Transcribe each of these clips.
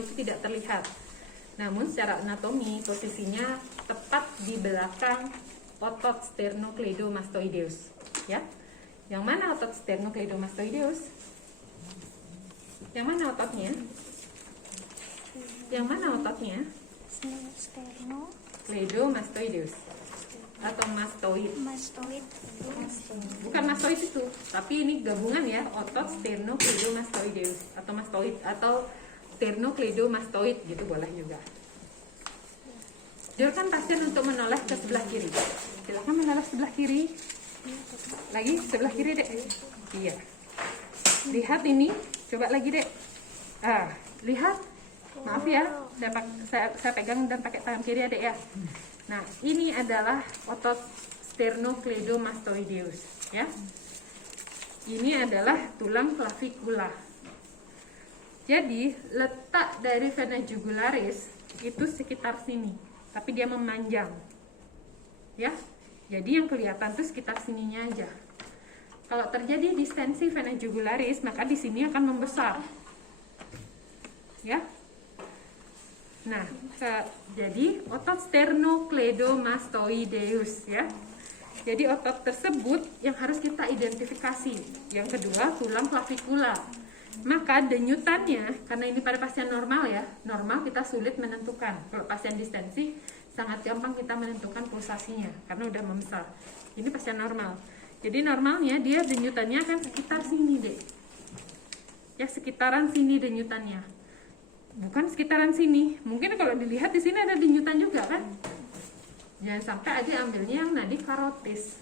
itu tidak terlihat. Namun secara anatomi posisinya tepat di belakang otot sternocleidomastoideus, ya. Yang mana otot sternocleidomastoideus? Yang mana ototnya? Yang mana ototnya? Cleidomastoideus atau mastoid. Bukan mastoid itu, tapi ini gabungan ya, otot sternocleidomastoideus atau mastoid atau sternocleidomastoid gitu boleh juga. Jurkan pasien untuk menoleh ke sebelah kiri. Silakan menoleh sebelah kiri. Lagi sebelah kiri, Dek. Iya. Lihat ini, coba lagi, Dek. Lihat. Maaf ya, saya pegang dan pakai tangan kiri ya, Dek ya. Nah, ini adalah otot sternocleidomastoideus, ya. Ini adalah tulang clavicula. Jadi, letak dari vena jugularis itu sekitar sini, tapi dia memanjang. Ya. Jadi yang kelihatan tuh sekitar sininya aja. Kalau terjadi distensi vena jugularis, maka di sini akan membesar. Ya. Nah, jadi otot sternocleidomastoideus ya. Jadi otot tersebut yang harus kita identifikasi. Yang kedua, tulang clavicula. Maka denyutannya, karena ini pada pasien normal ya, normal kita sulit menentukan. Kalau pasien distensi, sangat gampang kita menentukan pulsasinya, karena udah membesar. Ini pasien normal. Jadi normalnya dia denyutannya akan sekitar sini, Dek. Ya, sekitaran sini denyutannya. Bukan sekitaran sini. Mungkin kalau dilihat di sini ada denyutan juga kan? Jangan sampai aja ambilnya yang nadi karotis.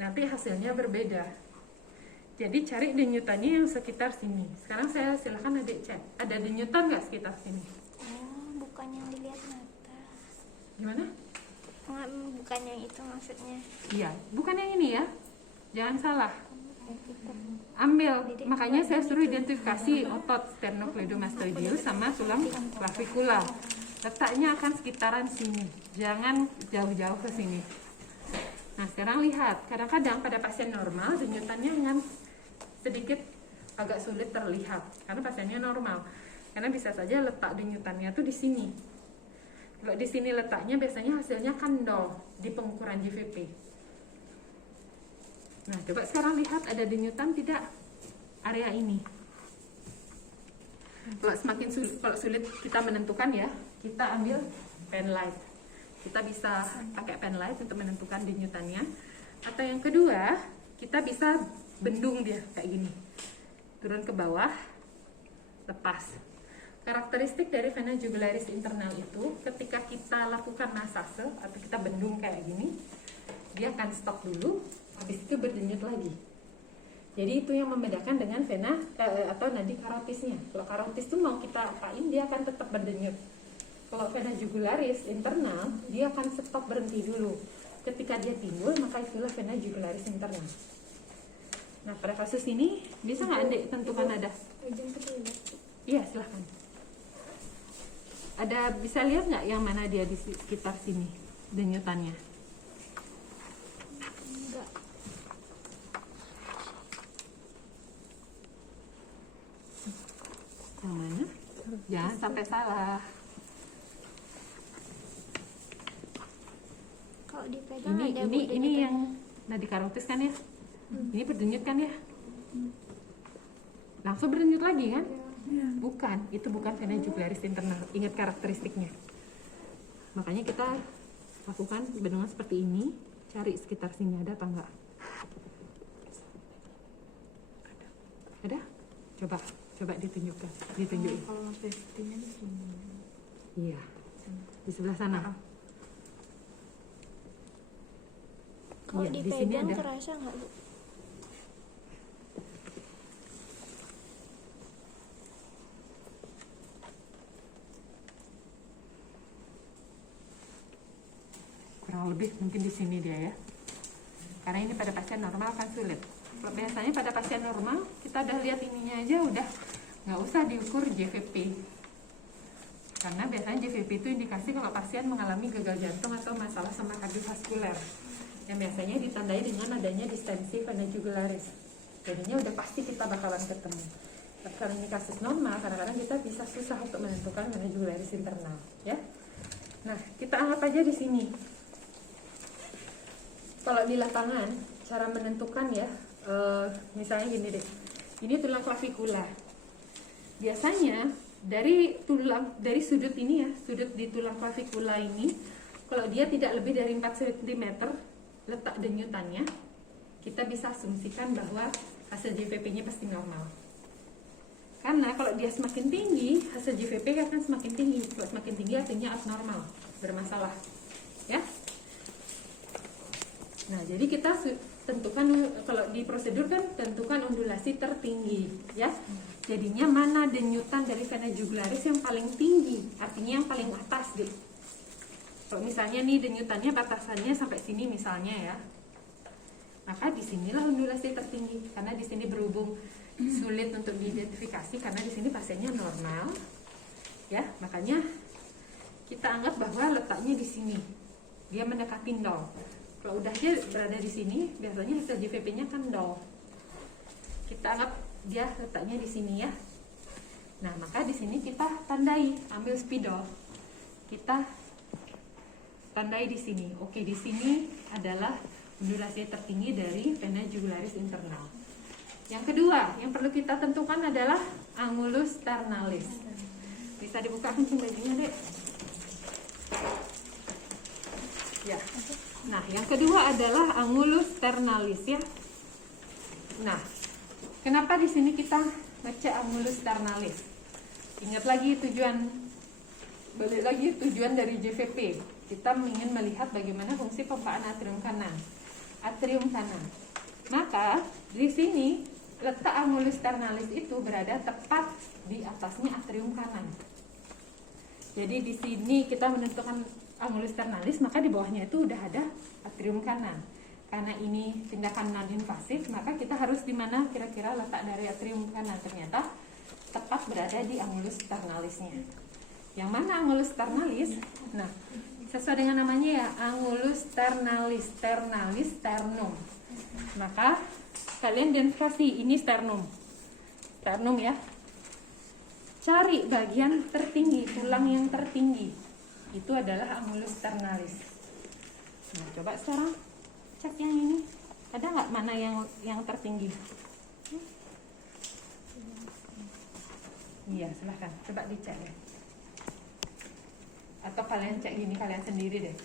Nanti hasilnya berbeda. Jadi cari denyutannya yang sekitar sini. Sekarang saya silakan Adik cek. Ada denyutan nggak sekitar sini? Oh, bukan yang dilihat mata. Gimana? Bukan yang itu maksudnya. Iya, bukan yang ini ya. Jangan salah. Ambil, makanya saya suruh identifikasi otot sternocleidomastoideus sama tulang clavicula. Letaknya akan sekitaran sini. Jangan jauh-jauh ke sini. Nah, sekarang lihat. Kadang-kadang pada pasien normal denyutannya yang sedikit agak sulit terlihat karena pasiennya normal. Karena bisa saja letak denyutannya tuh di sini. Kalau di sini letaknya biasanya hasilnya kendor di pengukuran JVP. Nah, coba sekarang lihat ada denyutan tidak area ini. Kalau semakin sulit, kalau sulit kita menentukan ya, kita ambil pen light. Kita bisa pakai pen light untuk menentukan denyutannya. Atau yang kedua, kita bisa bendung dia kayak gini. Turun ke bawah, lepas. Karakteristik dari vena jugularis internal itu ketika kita lakukan massage atau kita bendung kayak gini, dia akan stop dulu, habis itu berdenyut lagi. Jadi itu yang membedakan dengan vena atau nadi karotisnya. Kalau karotis itu mau kita apain, dia akan tetap berdenyut. Kalau vena jugularis internal, dia akan stop, berhenti dulu. Ketika dia timbul, maka itulah vena jugularis internal. Nah, pada kasus ini bisa nggak Adik tentukan ada? Iya, silahkan. Ada, bisa lihat nggak yang mana dia di sekitar sini denyutannya? Enggak. Yang mana? Jangan sampai salah. Kalau dipegang ada Ini yang nadi karotis kan ya? Ini berdenyut kan ya? Langsung berdenyut lagi kan? Bukan, itu bukan vena jugularis internal. Ingat karakteristiknya. Makanya kita lakukan bendungan seperti ini, cari sekitar sini ada apa enggak. Ada? Coba ditunjukkan, ditunjukin. Kalau testingnya di sini. Iya, di sebelah sana. Kalau Iya, di sini dipegang ada. kerasa nggak, Bu? Kurang lebih mungkin di sini dia ya. Karena ini pada pasien normal kan sulit. Kalau biasanya pada pasien normal kita udah lihat ininya aja udah nggak usah diukur JVP. Karena biasanya JVP itu indikasi kalau pasien mengalami gagal jantung atau masalah sama kardiovaskuler. Yang biasanya ditandai dengan adanya distensi vena jugularis. Jadinya udah pasti kita bakalan ketemu. Kalau ini kasus normal, kadang-kadang kita bisa susah untuk menentukan mana jugularis internal, ya. Nah, kita anggap aja di sini. Kalau di lapangan, cara menentukan ya, misalnya gini deh. Ini tulang klavikula. Biasanya dari sudut ini ya, sudut di tulang klavikula ini, kalau dia tidak lebih dari 4 cm letak denyutannya, kita bisa asumsikan bahwa hasil JVP-nya pasti normal. Karena kalau dia semakin tinggi, hasil JVP akan semakin tinggi. Kalau semakin tinggi artinya abnormal, bermasalah, ya. Nah, jadi kita tentukan, kalau di prosedur kan tentukan undulasi tertinggi, ya. Jadinya mana denyutan dari vena jugularis yang paling tinggi, artinya yang paling atas deh. Kalau misalnya nih denyutannya batasannya sampai sini misalnya ya, maka disinilah undulasi tertinggi, karena di sini berhubung sulit untuk diidentifikasi karena di sini pasiennya normal, ya. Makanya kita anggap bahwa letaknya di sini, dia mendekati 0. Kalau udah dia berada di sini, biasanya hasil JVP-nya kan 0. Kita anggap dia letaknya di sini ya. Nah, maka di sini kita tandai, ambil spidol. Kita tandai di sini. Oke, di sini adalah undulasi tertinggi dari vena jugularis internal. Yang kedua, yang perlu kita tentukan adalah angulus ternalis. Bisa dibuka kuncing bajunya, Dek. Ya. Nah, yang kedua adalah angulus ternalis ya. Nah, kenapa di sini kita ngecek angulus ternalis? Ingat lagi balik lagi tujuan dari JVP. Kita ingin melihat bagaimana fungsi pompaan atrium kanan. Maka di sini letak angulus ternalis itu berada tepat di atasnya atrium kanan. Jadi di sini kita menentukan angulus ternalis, maka di bawahnya itu udah ada atrium kanan. Karena ini tindakan non invasif, maka kita harus di mana kira-kira letak dari atrium kanan. Ternyata tepat berada di angulus ternalisnya. Yang mana angulus ternalis? Nah, sesuai dengan namanya ya, angulus ternalis, sternum. Maka kalian identifikasi ini sternum ya. Cari bagian tertinggi, tulang yang tertinggi. Itu adalah angulus ternalis. Nah, coba sekarang cek yang ini. Ada nggak mana yang tertinggi? Iya, silahkan. Coba dicek ya. Atau kalian cek gini kalian sendiri deh.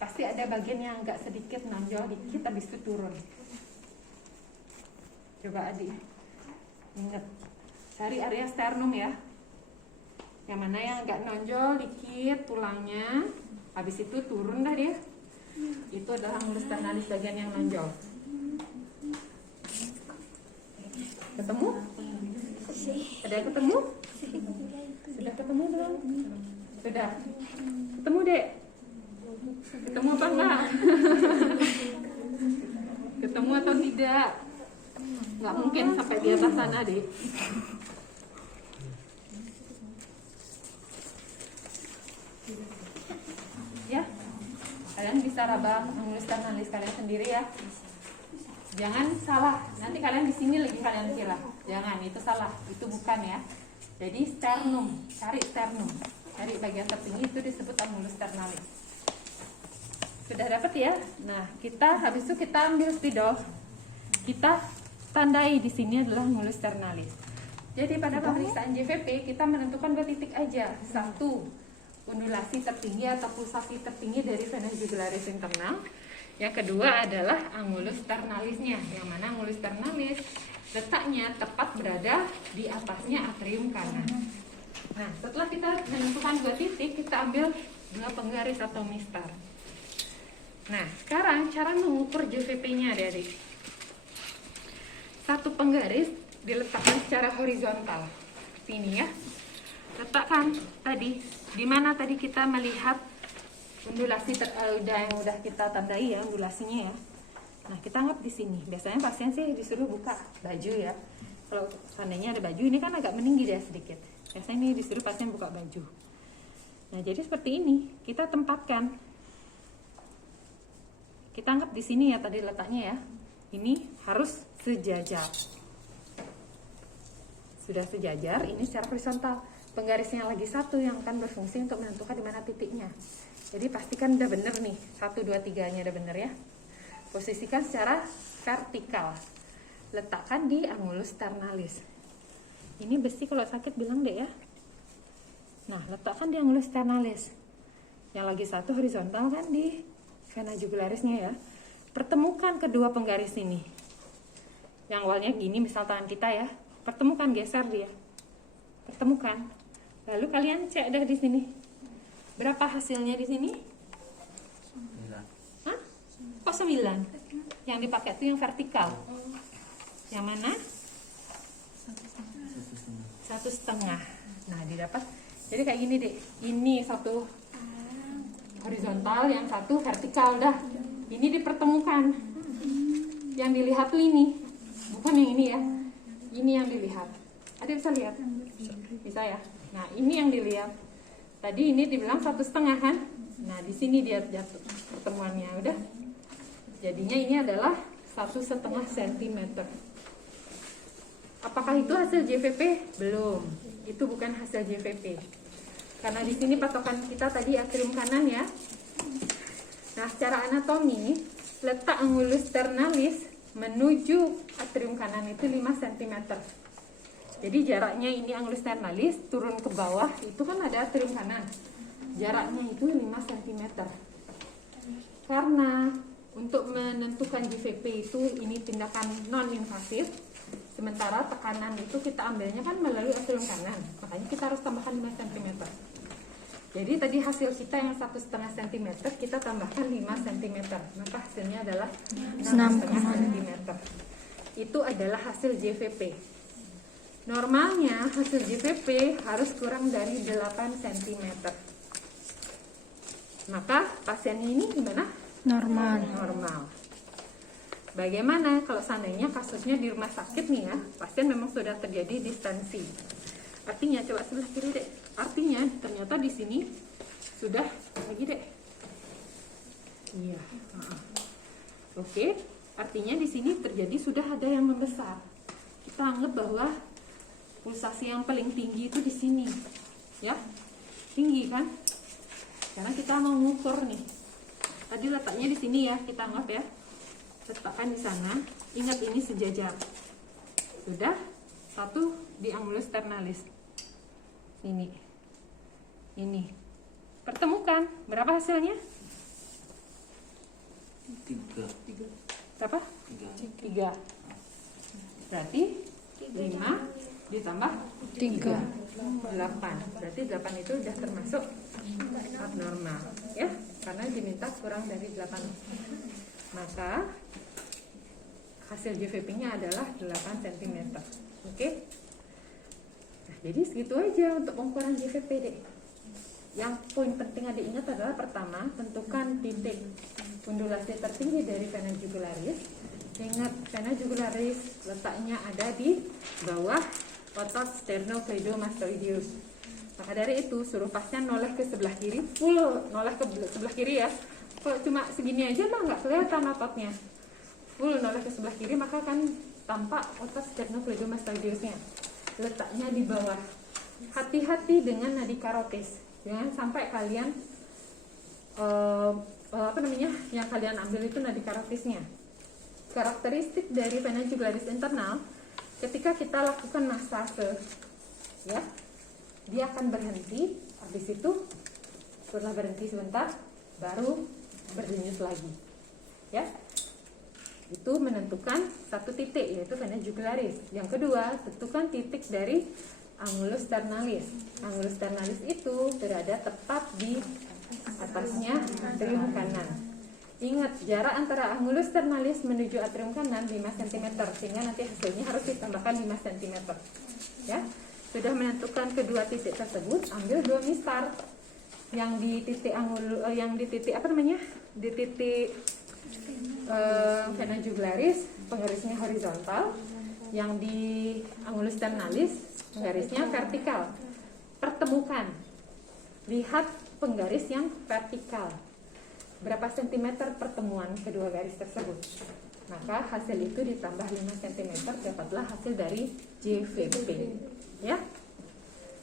Pasti ada bagian yang agak sedikit nonjol dikit habis itu turun. Coba adik ingat, cari area sternum ya. Yang mana yang agak nonjol dikit tulangnya, habis itu turun dah dia. Itu adalah angulus ternalis bagian yang nonjol. Ketemu? Ada yang ketemu? Sudah ketemu belum? Sudah. Ketemu, Dek? Ketemu apa enggak? Ketemu atau tidak? Nggak mungkin sampai di atas sana, Dek. Ya, kalian bisa raba angulus ternalis kalian sendiri ya. Jangan salah, nanti kalian di sini lagi kalian kira. Jangan, itu salah, itu bukan ya. Jadi sternum, cari sternum, cari bagian tertinggi itu disebut angulus ternalis. Sudah dapat ya? Nah, habis itu kita ambil spidol, kita tandai di sini adalah angulus ternalis. Jadi pada pemeriksaan JVP kita menentukan 2 titik aja. 1, undulasi tertinggi atau pulsasi tertinggi dari vena jugularis internal. Yang kedua adalah angulus ternalisnya, yang mana angulus ternalis letaknya tepat berada di atasnya atrium kanan. Nah, setelah kita menentukan 2 titik, kita ambil 2 penggaris atau mistar. Nah, sekarang cara mengukur JVP-nya, adik-adik. 1 penggaris diletakkan secara horizontal. Sini ya. Letakkan tadi, di mana tadi kita melihat undulasi yang udah kita tandai ya, undulasinya ya. Nah, kita anggap di sini. Biasanya pasien sih disuruh buka baju ya. Kalau seandainya ada baju, ini kan agak meninggi dia sedikit. Biasanya ini disuruh pasien buka baju. Nah, jadi seperti ini. Kita tempatkan. Kita anggap di sini ya tadi letaknya ya. Ini harus sejajar. sudah sejajar, ini secara horizontal. Penggarisnya lagi satu yang akan berfungsi untuk menentukan di mana titiknya. Jadi pastikan udah bener nih, 1, 2, 3-nya udah bener ya. Posisikan secara vertikal. Letakkan di angulus ternalis. Ini besi kalau sakit bilang deh ya. Nah, letakkan di angulus ternalis. Yang lagi satu horizontal kan di vena jugularisnya ya. Pertemukan kedua penggaris ini. Yang awalnya gini, misal tangan kita ya. Pertemukan, geser dia. Pertemukan. Lalu kalian cek deh di sini. Berapa hasilnya di sini? 9. Hah? Kok 9? Yang dipakai itu yang vertikal. Yang mana? 1,5. Nah, didapat. Jadi kayak gini deh. Ini satu horizontal, yang satu vertikal dah. Ini dipertemukan. Yang dilihat tuh ini, bukan yang ini ya. Ini yang dilihat. Ada bisa lihat? Bisa ya. Nah, ini yang dilihat. Tadi ini dibilang 1,5 kan? Nah, di sini dia jatuh pertemuannya udah. Jadinya ini adalah 1,5 cm. Apakah itu hasil JVP? Belum. Itu bukan hasil JVP. Karena di sini patokan kita tadi atrium kanan ya. Nah, secara anatomi, letak angulus ternalis menuju atrium kanan itu 5 cm. Jadi jaraknya ini angulus ternalis turun ke bawah, itu kan ada atrium kanan. Jaraknya itu 5 cm. Karena untuk menentukan JVP itu ini tindakan non-invasif, sementara tekanan itu kita ambilnya kan melalui atrium kanan. Makanya kita harus tambahkan 5 cm. Jadi tadi hasil kita yang 1,5 cm, kita tambahkan 5 cm. Maka hasilnya adalah 6,5 cm. Itu adalah hasil JVP. Normalnya hasil JVP harus kurang dari 8 cm. Maka pasien ini gimana? Normal. Bagaimana kalau seandainya kasusnya di rumah sakit nih ya, pasien memang sudah terjadi distensi. Artinya coba sebelah kiri deh. Artinya ternyata di sini sudah lagi deh. Iya. Oke. Artinya di sini terjadi sudah ada yang membesar. Kita anggap bahwa pulsasi yang paling tinggi itu di sini, ya, tinggi kan? Karena kita mau mengukur nih. Tadi letaknya di sini ya, kita anggap ya. Letakkan di sana. Ingat ini sejajar. Sudah. Satu di angulus ternalis. Ini. Pertemukan. Berapa hasilnya? 3. Berapa? 3. Berarti 5 ditambah 3. 8. Berarti 8 itu sudah termasuk abnormal, ya? Karena diminta kurang dari 8. Maka hasil JVP-nya adalah 8 cm. Oke? Nah, jadi segitu aja untuk pengukuran JVP, Dek. Yang poin penting adik ingat adalah pertama, tentukan titik undulasi tertinggi dari vena jugularis. Ingat, vena jugularis letaknya ada di bawah otot sternocleidomastoideus. Maka dari itu suruh pasien noleh ke sebelah kiri, full noleh ke sebelah kiri ya. Kalau cuma segini aja mah nggak kelihatan ototnya. Full noleh ke sebelah kiri maka akan tampak otot sternocleidomastoideusnya. Letaknya di bawah. Hati-hati dengan nadi karotis. Jangan sampai kalian yang kalian ambil itu nadi karotisnya. Karakteristik dari vena jugularis internal, ketika kita lakukan massage, ya, dia akan berhenti. Habis itu setelah berhenti sebentar, baru berdenyut lagi, ya. Itu menentukan satu titik, yaitu vena jugularis. Yang kedua, tentukan titik dari angulus ternalis. Angulus ternalis itu berada tepat di atasnya atrium kanan. Ingat, jarak antara angulus ternalis menuju atrium kanan 5 cm, sehingga nanti hasilnya harus ditambahkan 5 cm. Ya, sudah menentukan kedua titik tersebut, ambil 2 mistar. Yang di titik di titik vena jugularis penggarisnya horizontal, yang di angulus ternalis penggarisnya vertikal. Pertemukan, lihat penggaris yang vertikal. Berapa sentimeter pertemuan kedua garis tersebut? Maka hasil itu ditambah 5 cm, dapatlah hasil dari JVP. Ya,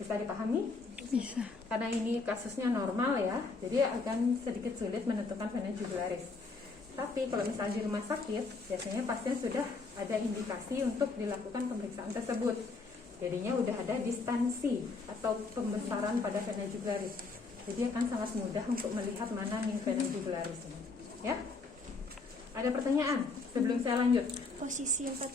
bisa dipahami? Bisa. Karena ini kasusnya normal ya, jadi akan sedikit sulit menentukan vena jugularis. Tapi kalau misalnya di rumah sakit, biasanya pasien sudah ada indikasi untuk dilakukan pemeriksaan tersebut. Jadinya udah ada distensi atau pembesaran pada vena jugularis. Jadi akan sangat mudah untuk melihat mana nih vena jugularisnya. Ya? Ada pertanyaan sebelum saya lanjut? Posisi 4